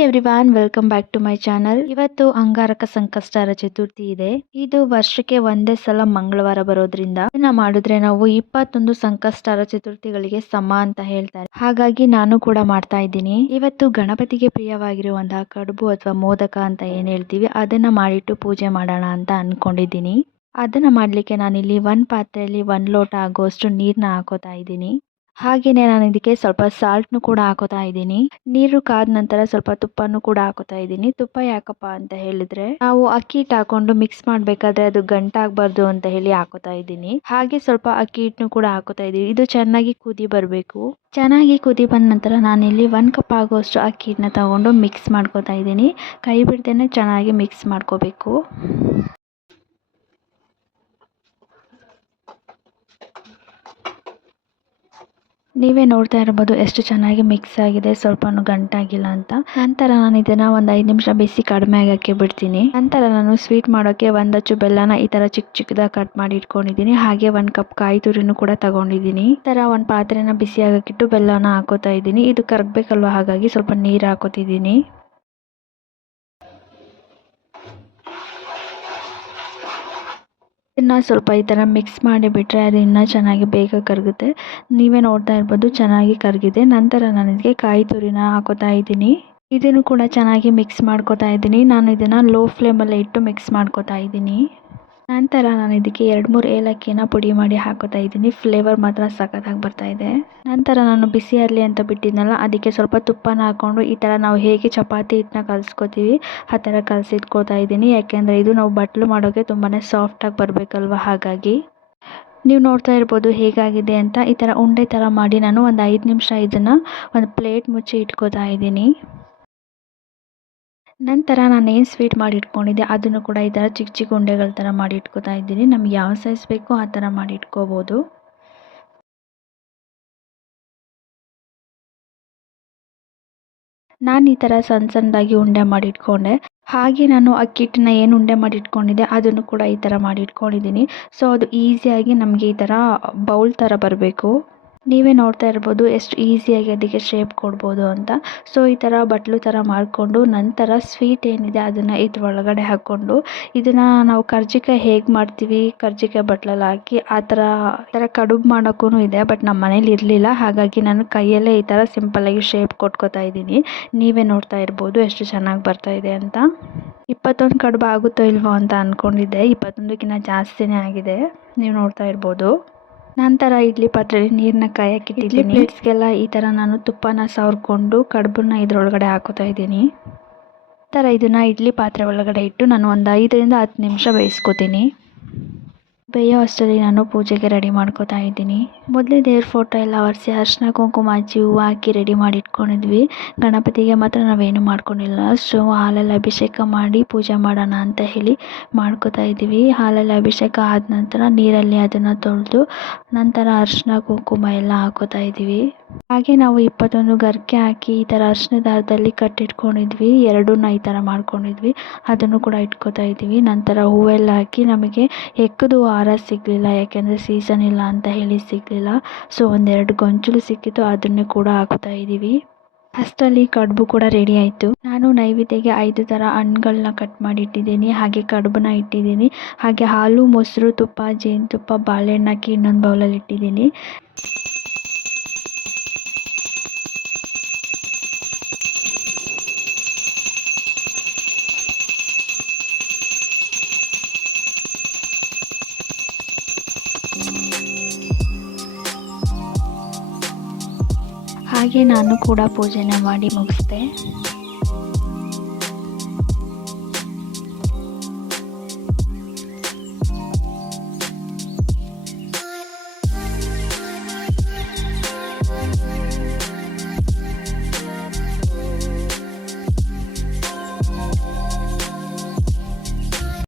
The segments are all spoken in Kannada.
Hi everyone, welcome back to my channel. ಇವತ್ತು ಅಂಗಾರಕ ಸಂಕಷ್ಟಹರ ಚತುರ್ಥಿ ಇದೆ. ಇದು ವರ್ಷಕ್ಕೆ ಒಂದೇ ಸಲ ಮಂಗಳವಾರ ಬರೋದ್ರಿಂದ ಇದನ್ನ ಮಾಡಿದ್ರೆ ನಾವು 21 ಸಂಕಷ್ಟಹರ ಚತುರ್ಥಿಗಳಿಗೆ ಸಮ ಅಂತ ಹೇಳ್ತಾರೆ. ಹಾಗಾಗಿ ನಾನು ಕೂಡ ಮಾಡ್ತಾ ಇದ್ದೀನಿ. ಇವತ್ತು ಗಣಪತಿಗೆ ಪ್ರಿಯವಾಗಿರುವಂತಹ ಕಡುಬು ಅಥವಾ ಮೋದಕ ಅಂತ ಏನ್ ಹೇಳ್ತೀವಿ ಅದನ್ನ ಮಾಡಿಟ್ಟು ಪೂಜೆ ಮಾಡೋಣ ಅಂತ ಅನ್ಕೊಂಡಿದ್ದೀನಿ. ಅದನ್ನ ಮಾಡ್ಲಿಕ್ಕೆ ನಾನಿಲ್ಲಿ ಒಂದ್ ಪಾತ್ರೆಯಲ್ಲಿ 1 ಲೋಟ ಆಗುವಷ್ಟು ನೀರ್ನ ಹಾಕೋತಾ ಇದ್ದೀನಿ. ಹಾಗೇನೆ ನಾನು ಇದಕ್ಕೆ ಸ್ವಲ್ಪ ಸಾಲ್ಟ್ನು ಕೂಡ ಹಾಕೋತಾ ಇದ್ದೀನಿ. ನೀರು ಕಾದ ನಂತರ ಸ್ವಲ್ಪ ತುಪ್ಪನೂ ಕೂಡ ಹಾಕೋತಾ ಇದ್ದೀನಿ. ತುಪ್ಪ ಯಾಕಪ್ಪ ಅಂತ ಹೇಳಿದ್ರೆ ನಾವು ಅಕ್ಕಿ ಹಿಟ್ಟು ಹಾಕೊಂಡು ಮಿಕ್ಸ್ ಮಾಡ್ಬೇಕಾದ್ರೆ ಅದು ಗಂಟಾಗಬಾರ್ದು ಅಂತ ಹೇಳಿ ಹಾಕೋತಾ ಇದ್ದೀನಿ. ಹಾಗೆ ಸ್ವಲ್ಪ ಅಕ್ಕಿ ಹಿಟ್ಟನ್ನು ಕೂಡ ಹಾಕೋತಾ ಇದ್ದೀನಿ. ಇದು ಚೆನ್ನಾಗಿ ಕುದಿ ಬರಬೇಕು. ಚೆನ್ನಾಗಿ ಕುದಿ ಬಂದ ನಂತರ ನಾನಿಲ್ಲಿ 1 ಕಪ್ ಆಗುವಷ್ಟು ಅಕ್ಕಿ ಹಿಟ್ಟನ್ನ ತಗೊಂಡು ಮಿಕ್ಸ್ ಮಾಡ್ಕೋತಾ ಇದ್ದೀನಿ. ಕೈ ಬಿಡ್ದೇನೆ ಚೆನ್ನಾಗಿ ಮಿಕ್ಸ್ ಮಾಡ್ಕೋಬೇಕು. ನೀವೇ ನೋಡ್ತಾ ಇರ್ಬೋದು ಎಷ್ಟು ಚೆನ್ನಾಗಿ ಮಿಕ್ಸ್ ಆಗಿದೆ, ಸ್ವಲ್ಪನೂ ಗಂಟಾಗಿಲ್ಲ ಅಂತ. ನಂತರ ನಾನು ಇದನ್ನ ಒಂದು 5 ನಿಮಿಷ ಬಿಸಿ ಕಡಿಮೆ ಆಗಕ್ಕೆ ಬಿಡ್ತೀನಿ. ನಂತರ ನಾನು ಸ್ವೀಟ್ ಮಾಡೋಕೆ 1 ಅಚ್ಚು ಬೆಲ್ಲನ ಈ ತರ ಚಿಕ್ಕ ಚಿಕ್ಕದಾಗಿ ಕಟ್ ಮಾಡಿ ಇಟ್ಕೊಂಡಿದ್ದೀನಿ. ಹಾಗೆ 1 ಕಪ್ ಕಾಯಿ ತುರಿನೂ ಕೂಡ ತಗೊಂಡಿದ್ದೀನಿ. ಈ ತರ ಒಂದು ಪಾತ್ರೆನ ಬಿಸಿ ಆಗಕ್ಕಿಟ್ಟು ಬೆಲ್ಲನ ಹಾಕೋತಾ ಇದ್ದೀನಿ. ಇದು ಕರಗಬೇಕಲ್ವಾ, ಹಾಗಾಗಿ ಸ್ವಲ್ಪ ನೀರು ಹಾಕೋತಿದ್ದೀನಿ. ಇದನ್ನ ಸ್ವಲ್ಪ ಈ ತರ ಮಿಕ್ಸ್ ಮಾಡಿ ಬಿಟ್ರೆ ಅದು ಇನ್ನೂ ಚೆನ್ನಾಗಿ ಬೇಗ ಕರಗುತ್ತೆ. ನೀವೇ ನೋಡ್ತಾ ಇರ್ಬೋದು ಚೆನ್ನಾಗಿ ಕರಗಿದೆ. ನಂತರ ನಾನು ಇದಕ್ಕೆ ಕಾಯಿ ತುರಿನ ಹಾಕೋತಾ ಇದ್ದೀನಿ. ಇದನ್ನು ಕೂಡ ಚೆನ್ನಾಗಿ ಮಿಕ್ಸ್ ಮಾಡ್ಕೋತಾ ಇದ್ದೀನಿ. ನಾನು ಇದನ್ನ ಲೋ ಫ್ಲೇಮಲ್ಲೇ ಇಟ್ಟು ಮಿಕ್ಸ್ ಮಾಡ್ಕೋತಾ ಇದ್ದೀನಿ. ನಂತರ ನಾನು ಇದಕ್ಕೆ 2-3 ಏಲಕ್ಕಿನ ಪುಡಿ ಮಾಡಿ ಹಾಕೋತಾ ಇದ್ದೀನಿ. ಫ್ಲೇವರ್ ಮಾತ್ರ ಸಖತ್ತಾಗಿ ಬರ್ತಾ ಇದೆ. ನಂತರ ನಾನು ಬಿಸಿ ಇರಲಿ ಅಂತ ಬಿಟ್ಟಿದ್ನಲ್ಲ, ಅದಕ್ಕೆ ಸ್ವಲ್ಪ ತುಪ್ಪನ ಹಾಕೊಂಡು ಈ ತರ ನಾವು ಹೇಗೆ ಚಪಾತಿ ಹಿಟ್ಟನ್ನ ಕಲಿಸ್ಕೋತೀವಿ ಆ ಥರ ಕಲಸಿಟ್ಕೋತಾ ಇದ್ದೀನಿ. ಯಾಕೆಂದರೆ ಇದು ನಾವು ಬಟ್ಲು ಮಾಡೋಕೆ ತುಂಬಾ ಸಾಫ್ಟಾಗಿ ಬರಬೇಕಲ್ವ, ಹಾಗಾಗಿ. ನೀವು ನೋಡ್ತಾ ಇರ್ಬೋದು ಹೇಗಾಗಿದೆ ಅಂತ. ಈ ಥರ ಉಂಡೆ ಥರ ಮಾಡಿ ನಾನು ಒಂದು 5 ನಿಮಿಷ ಇದನ್ನು ಒಂದು ಪ್ಲೇಟ್ ಮುಚ್ಚಿ ಇಟ್ಕೋತಾ ಇದ್ದೀನಿ. ನಂತರ ನಾನು ಏನು ಸ್ವೀಟ್ ಮಾಡಿ ಇಟ್ಕೊಂಡಿದ್ದೆ ಅದನ್ನು ಕೂಡ ಈ ಥರ ಚಿಕ್ಕ ಚಿಕ್ಕ ಉಂಡೆಗಳ ಥರ ಮಾಡಿ ಇಟ್ಕೋತಾ ಇದ್ದೀನಿ. ನಮ್ಗೆ ಯಾವ ಸೈಜ್ ಬೇಕೋ ಆ ಥರ ಮಾಡಿ ಇಟ್ಕೋಬೋದು. ನಾನು ಈ ಥರ ಸಣ್ಣ ಸಣ್ಣದಾಗಿ ಉಂಡೆ ಮಾಡಿ ಇಟ್ಕೊಂಡೆ. ಹಾಗೆ ನಾನು ಅಕ್ಕಿ ಹಿಟ್ಟನ್ನ ಏನು ಉಂಡೆ ಮಾಡಿ ಇಟ್ಕೊಂಡಿದ್ದೆ ಅದನ್ನು ಕೂಡ ಈ ಥರ ಮಾಡಿ ಇಟ್ಕೊಂಡಿದ್ದೀನಿ. ಸೊ ಅದು ಈಸಿಯಾಗಿ ನಮಗೆ ಈ ಥರ ಬೌಲ್ ಥರ ಬರಬೇಕು. ನೀವೇ ನೋಡ್ತಾ ಇರ್ಬೋದು ಎಷ್ಟು ಈಸಿಯಾಗಿ ಅದಕ್ಕೆ ಶೇಪ್ ಕೊಡ್ಬೋದು ಅಂತ. ಸೊ ಈ ಥರ ಬಟ್ಲು ಥರ ಮಾಡಿಕೊಂಡು ನಂತರ ಸ್ವೀಟ್ ಏನಿದೆ ಅದನ್ನು ಇದ್ರ ಒಳಗಡೆ ಹಾಕ್ಕೊಂಡು ಇದನ್ನು ನಾವು ಕರ್ಜಿಕಾಯಿ ಹೇಗೆ ಮಾಡ್ತೀವಿ ಕರ್ಜಿಕಾಯಿ ಬಟ್ಲಲ್ಲಿ ಹಾಕಿ ಆ ಥರ ಕಡುಬು ಮಾಡೋಕ್ಕೂ ಇದೆ. ಬಟ್ ನಮ್ಮ ಮನೇಲಿ ಇರಲಿಲ್ಲ, ಹಾಗಾಗಿ ನಾನು ಕೈಯಲ್ಲೇ ಈ ಥರ ಸಿಂಪಲ್ಲಾಗಿ ಶೇಪ್ ಕೊಟ್ಕೋತಾ ಇದ್ದೀನಿ. ನೀವೇ ನೋಡ್ತಾ ಇರ್ಬೋದು ಎಷ್ಟು ಚೆನ್ನಾಗಿ ಬರ್ತಾ ಇದೆ ಅಂತ. 21 ಕಡುಬು ಆಗುತ್ತೋ ಇಲ್ವೋ ಅಂತ ಅಂದ್ಕೊಂಡಿದ್ದೆ. 21ಕ್ಕಿಂತ ಜಾಸ್ತಿನೇ ಆಗಿದೆ, ನೀವು ನೋಡ್ತಾ ಇರ್ಬೋದು. ನಂತರ ಇಡ್ಲಿ ಪಾತ್ರೆಯಲ್ಲಿ ನೀರನ್ನ ಕಾಯಕ್ಕಿಟ್ಟಿದ್ದೀನಿ. ಪ್ಲೇಟ್ಸ್ಗೆಲ್ಲ ಈ ಥರ ನಾನು ತುಪ್ಪನ ಸವರ್ಕೊಂಡು ಕಡುಬನ್ನ ಇದ್ರೊಳಗಡೆ ಹಾಕೋತಾ ಇದ್ದೀನಿ. ಈ ಥರ ಇದನ್ನು ಇಡ್ಲಿ ಪಾತ್ರೆ ಒಳಗಡೆ ಇಟ್ಟು ನಾನು ಒಂದು 5ರಿಂದ 10 ನಿಮಿಷ ಬೇಯಿಸ್ಕೊತೀನಿ. ಬೇಯೋ ಅಷ್ಟರಲ್ಲಿ ನಾನು ಪೂಜೆಗೆ ರೆಡಿ ಮಾಡ್ಕೋತಾ ಇದ್ದೀನಿ. ಮೊದಲೇ ದೇವ್ರ ಫೋಟೋ ಎಲ್ಲ ಒರೆಸಿ ಅರಿಶಿನ ಕುಂಕುಮ ಹಚ್ಚಿ ಹೂವು ಹಾಕಿ ರೆಡಿ ಮಾಡಿ ಇಟ್ಕೊಂಡಿದ್ವಿ. ಗಣಪತಿಗೆ ಮಾತ್ರ ನಾವೇನು ಮಾಡ್ಕೊಂಡಿಲ್ಲ. ಸೊ ಹಾಲಲ್ಲಿ ಅಭಿಷೇಕ ಮಾಡಿ ಪೂಜೆ ಮಾಡೋಣ ಅಂತ ಹೇಳಿ ಮಾಡ್ಕೋತಾ ಇದ್ದೀವಿ. ಹಾಲಲ್ಲಿ ಅಭಿಷೇಕ ಆದ ನಂತರ ನೀರಲ್ಲಿ ಅದನ್ನು ತೊಳೆದು ನಂತರ ಅರಿಶಿನ ಕುಂಕುಮ ಎಲ್ಲ ಹಾಕೋತಾ ಇದ್ದೀವಿ. ಹಾಗೆ ನಾವು 21 ಗರಿಕೆ ಹಾಕಿ ಈ ಥರ ಅರಿಶಿನ ದಾರದಲ್ಲಿ ಕಟ್ಟಿಟ್ಕೊಂಡಿದ್ವಿ. ಎರಡನ್ನ ಈ ಥರ ಮಾಡ್ಕೊಂಡಿದ್ವಿ, ಅದನ್ನು ಕೂಡ ಇಟ್ಕೋತಾ ಇದ್ದೀವಿ. ನಂತರ ಹೂವೆಲ್ಲ ಹಾಕಿ ನಮಗೆ ಎಕ್ಕದು ಹಾರ ಸಿಗಲಿಲ್ಲ, ಯಾಕೆಂದರೆ ಸೀಸನ್ ಇಲ್ಲ ಅಂತ ಹೇಳಿ ಸಿಗಲಿಲ್ಲ. ಸೊ 1-2 ಗೊಂಚಲು ಸಿಕ್ಕಿತ್ತು, ಅದನ್ನೇ ಕೂಡ ಹಾಕೋತಾ ಇದ್ದೀವಿ. ಅಷ್ಟರಲ್ಲಿ ಕಡುಬು ಕೂಡ ರೆಡಿ ಆಯಿತು. ನಾನು ನೈವೇದ್ಯಕ್ಕೆ 5 ಥರ ಹಣ್ಣುಗಳನ್ನ ಕಟ್ ಮಾಡಿ ಇಟ್ಟಿದ್ದೀನಿ. ಹಾಗೆ ಕಡುಬನ್ನ ಇಟ್ಟಿದ್ದೀನಿ. ಹಾಗೆ ಹಾಲು, ಮೊಸರು, ತುಪ್ಪ, ಜೇನುತುಪ್ಪ, ಬಾಳೆಹಣ್ಣು ಹಾಕಿ ಇನ್ನೊಂದು ಬೌಲಲ್ಲಿ ಇಟ್ಟಿದ್ದೀನಿ. ಹಾಗೆ ನಾನು ಕೂಡ ಪೂಜೆನ ಮಾಡಿ ಮುಗಿಸ್ದೆ.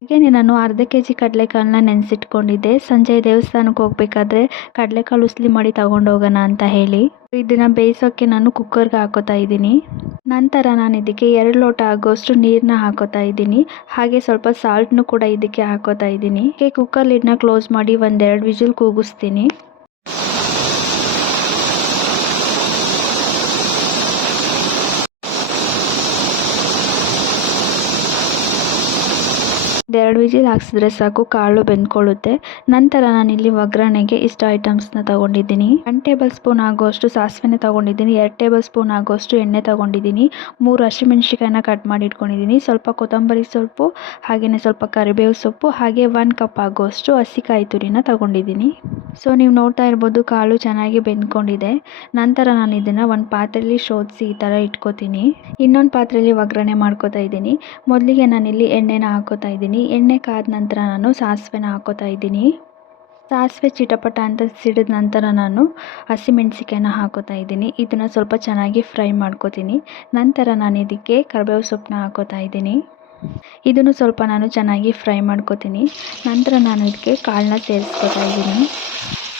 ಹಾಗೆಯೇ ನಾನು ಅರ್ಧ ಕೆಜಿ ಕಡಲೆಕಾಳನ್ನ ನೆನೆಸಿಟ್ಕೊಂಡಿದ್ದೆ. ಸಂಜೆ ದೇವಸ್ಥಾನಕ್ಕೆ ಹೋಗ್ಬೇಕಾದ್ರೆ ಕಡಲೆಕಾಳು ಉಸ್ಲಿ ಮಾಡಿ ತಗೊಂಡೋಗೋಣ ಅಂತ ಹೇಳಿ. ಇದನ್ನು ಬೇಯಿಸೋಕ್ಕೆ ನಾನು ಕುಕ್ಕರ್ಗೆ ಹಾಕೋತಾ ಇದ್ದೀನಿ. ನಂತರ ನಾನು ಇದಕ್ಕೆ 2 ಲೋಟ ಆಗೋಷ್ಟು ನೀರನ್ನ ಹಾಕೋತಾ ಇದ್ದೀನಿ. ಹಾಗೆ ಸ್ವಲ್ಪ ಸಾಲ್ಟ್ನು ಕೂಡ ಇದಕ್ಕೆ ಹಾಕೋತಾ ಇದ್ದೀನಿ. ಕುಕ್ಕರ್ ಲಿಡ್ನ ಕ್ಲೋಸ್ ಮಾಡಿ 1-2 ವಿಜಿಲ್ ಕೂಗಿಸ್ತೀನಿ. 2 ವಿಜಿಲ್ ಹಾಕ್ಸಿದ್ರೆ ಸಾಕು, ಕಾಳು ಬೆಂದ್ಕೊಳ್ಳುತ್ತೆ. ನಂತರ ನಾನಿಲ್ಲಿ ಒಗ್ಗರಣೆಗೆ ಇಷ್ಟು ಐಟಮ್ಸ್ನ ತೊಗೊಂಡಿದ್ದೀನಿ. 1 ಟೇಬಲ್ ಸ್ಪೂನ್ ಆಗುವಷ್ಟು ಸಾಸಿವೆನ ತೊಗೊಂಡಿದ್ದೀನಿ, 2 ಟೇಬಲ್ ಸ್ಪೂನ್ ಆಗುವಷ್ಟು ಎಣ್ಣೆ ತೊಗೊಂಡಿದ್ದೀನಿ, 3 ಹಸಿಮೆಣಸಿಕಾಯಿನ ಕಟ್ ಮಾಡಿ ಇಟ್ಕೊಂಡಿದ್ದೀನಿ, ಸ್ವಲ್ಪ ಕೊತ್ತಂಬರಿ ಸೊಪ್ಪು, ಹಾಗೆಯೇ ಸ್ವಲ್ಪ ಕರಿಬೇವು ಸೊಪ್ಪು, ಹಾಗೆ 1 ಕಪ್ ಆಗುವಷ್ಟು ಹಸಿಕಾಯಿ ತುರಿನ ತೊಗೊಂಡಿದ್ದೀನಿ. ಸೊ ನೀವು ನೋಡ್ತಾ ಇರ್ಬೋದು ಕಾಳು ಚೆನ್ನಾಗಿ ಬೆಂದ್ಕೊಂಡಿದೆ. ನಂತರ ನಾನು ಇದನ್ನು ಒಂದು ಪಾತ್ರೆಯಲ್ಲಿ ಶೋಧಿಸಿ ಈ ಥರ ಇಟ್ಕೋತೀನಿ. ಇನ್ನೊಂದು ಪಾತ್ರೆಯಲ್ಲಿ ಒಗ್ಗರಣೆ ಮಾಡ್ಕೋತಾ ಇದ್ದೀನಿ. ಮೊದಲಿಗೆ ನಾನಿಲ್ಲಿ ಎಣ್ಣೆನ ಹಾಕೋತಾ ಇದ್ದೀನಿ. ಎಣ್ಣೆ ಕಾದ ನಂತರ ನಾನು ಸಾಸಿವೆನ ಹಾಕೋತಾ ಇದ್ದೀನಿ. ಸಾಸಿವೆ ಚಿಟಪಟ ಅಂತ ಸಿಡಿದ ನಂತರ ನಾನು ಹಸಿಮೆಣಸಿಕಾಯಿನ ಹಾಕೋತಾ ಇದ್ದೀನಿ. ಇದನ್ನು ಸ್ವಲ್ಪ ಚೆನ್ನಾಗಿ ಫ್ರೈ ಮಾಡ್ಕೋತೀನಿ. ನಂತರ ನಾನು ಇದಕ್ಕೆ ಕರಿಬೇವು ಸೊಪ್ಪನ್ನ ಹಾಕೋತಾ ಇದ್ದೀನಿ. ಇದನ್ನು ಸ್ವಲ್ಪ ನಾನು ಚೆನ್ನಾಗಿ ಫ್ರೈ ಮಾಡ್ಕೋತೀನಿ. ನಂತರ ನಾನು ಇದಕ್ಕೆ ಕಾಳನ್ನ ಸೇರಿಸ್ಕೋತಾ ಇದ್ದೀನಿ.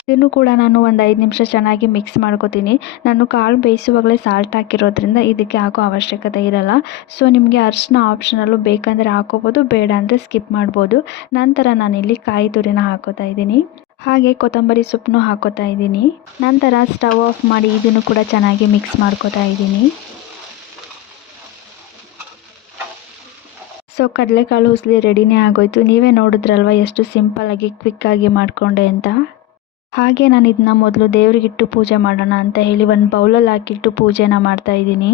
ಇದನ್ನು ಕೂಡ ನಾನು ಒಂದು 5 ನಿಮಿಷ ಚೆನ್ನಾಗಿ ಮಿಕ್ಸ್ ಮಾಡ್ಕೋತೀನಿ. ನಾನು ಕಾಳು ಬೇಯಿಸುವಾಗಲೇ ಸಾಲ್ಟ್ ಹಾಕಿರೋದ್ರಿಂದ ಇದಕ್ಕೆ ಹಾಕೋ ಅವಶ್ಯಕತೆ ಇರಲ್ಲ. ಸೊ ನಿಮಗೆ ಅರಿಶಿನ ಆಪ್ಷನಲ್ಲು, ಬೇಕಂದರೆ ಹಾಕೋಬೋದು, ಬೇಡ ಅಂದರೆ ಸ್ಕಿಪ್ ಮಾಡ್ಬೋದು. ನಂತರ ನಾನಿಲ್ಲಿ ಕಾಯಿ ತುರಿನ ಹಾಕೋತಾ ಇದ್ದೀನಿ, ಹಾಗೆ ಕೊತ್ತಂಬರಿ ಸೊಪ್ಪನ್ನು ಹಾಕೋತಾ ಇದ್ದೀನಿ. ನಂತರ ಸ್ಟವ್ ಆಫ್ ಮಾಡಿ ಇದನ್ನು ಕೂಡ ಚೆನ್ನಾಗಿ ಮಿಕ್ಸ್ ಮಾಡ್ಕೋತಾ ಇದ್ದೀನಿ. ಸೊ ಕಡಲೆಕಾಳು ಉಸ್ಲಿ ರೆಡಿನೇ ಆಗೋಯ್ತು. ನೀವೇ ನೋಡಿದ್ರಲ್ವ ಎಷ್ಟು ಸಿಂಪಲ್ಲಾಗಿ ಕ್ವಿಕ್ಕಾಗಿ ಮಾಡಿಕೊಂಡೆ ಅಂತ. ಹಾಗೆ ನಾನು ಇದನ್ನ ಮೊದಲು ದೇವರಿಗಿಟ್ಟು ಪೂಜೆ ಮಾಡೋಣ ಅಂತ ಹೇಳಿ ಒಂದು ಬೌಲಲ್ಲಿ ಹಾಕಿಟ್ಟು ಪೂಜೆನ ಮಾಡ್ತಾ ಇದ್ದೀನಿ.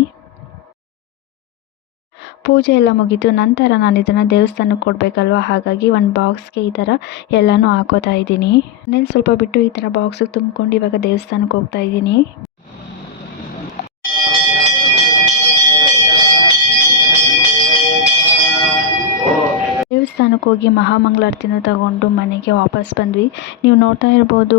ಪೂಜೆ ಎಲ್ಲ ಮುಗೀತು. ನಂತರ ನಾನು ಇದನ್ನು ದೇವಸ್ಥಾನಕ್ಕೆ ಕೊಡಬೇಕಲ್ವ, ಹಾಗಾಗಿ ಒಂದು ಬಾಕ್ಸ್ಗೆ ಈ ಥರ ಎಲ್ಲನೂ ಹಾಕೋತಾ ಇದ್ದೀನಿ. ಮನೇಲಿ ಸ್ವಲ್ಪ ಬಿಟ್ಟು ಈ ಥರ ಬಾಕ್ಸಿಗೆ ತುಂಬ್ಕೊಂಡು ಇವಾಗ ದೇವಸ್ಥಾನಕ್ಕೆ ಹೋಗ್ತಾ ಇದ್ದೀನಿ. ದೇವಸ್ಥಾನಕ್ಕೆ ಹೋಗಿ ಮಹಾಮಂಗಳಾರತಿನ ತಗೊಂಡು ಮನೆಗೆ ವಾಪಸ್ ಬಂದ್ವಿ. ನೀವು ನೋಡ್ತಾ ಇರ್ಬೋದು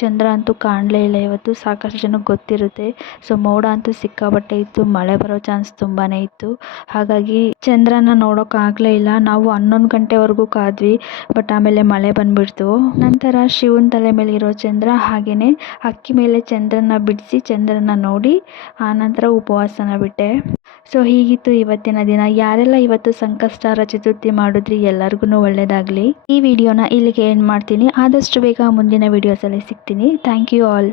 ಚಂದ್ರ ಅಂತೂ ಕಾಣಲೇ ಇಲ್ಲ ಇವತ್ತು. ಸಾಕಷ್ಟು ಜನಕ್ಕೆ ಗೊತ್ತಿರುತ್ತೆ. ಸೊ ಮೋಡ ಅಂತೂ ಸಿಕ್ಕಾಪಟ್ಟೆ ಇತ್ತು, ಮಳೆ ಬರೋ ಚಾನ್ಸ್ ತುಂಬಾ ಇತ್ತು. ಹಾಗಾಗಿ ಚಂದ್ರನ ನೋಡೋಕ್ಕಾಗಲೇ ಇಲ್ಲ. ನಾವು 11 ಗಂಟೆವರೆಗೂ ಕಾದ್ವಿ, ಬಟ್ ಆಮೇಲೆ ಮಳೆ ಬಂದುಬಿಡ್ತು. ನಂತರ ಶಿವನ ತಲೆ ಮೇಲೆ ಇರೋ ಚಂದ್ರ ಹಾಗೆಯೇ ಅಕ್ಕಿ ಮೇಲೆ ಚಂದ್ರನ ಬಿಡಿಸಿ ಚಂದ್ರನ ನೋಡಿ ಆನಂತರ ಉಪವಾಸನ ಬಿಟ್ಟೆ. ಸೊ ಹೀಗಿತ್ತು ಇವತ್ತಿನ ದಿನ. ಯಾರೆಲ್ಲ ಇವತ್ತು ಸಂಕಷ್ಟಹರ ಚತುರ್ಥಿ ಮಾಡಿದ್ರಿ ಎಲ್ಲರಿಗೂ ಒಳ್ಳೆಯದಾಗಲಿ. ಈ ವಿಡಿಯೋನ ಇಲ್ಲಿಗೆ ಎಂಡ್ ಮಾಡ್ತೀನಿ. ಆದಷ್ಟು ಬೇಗ ಮುಂದಿನ ವಿಡಿಯೋಸಲ್ಲಿ ಸಿಗ್ತೀನಿ. Thank you all.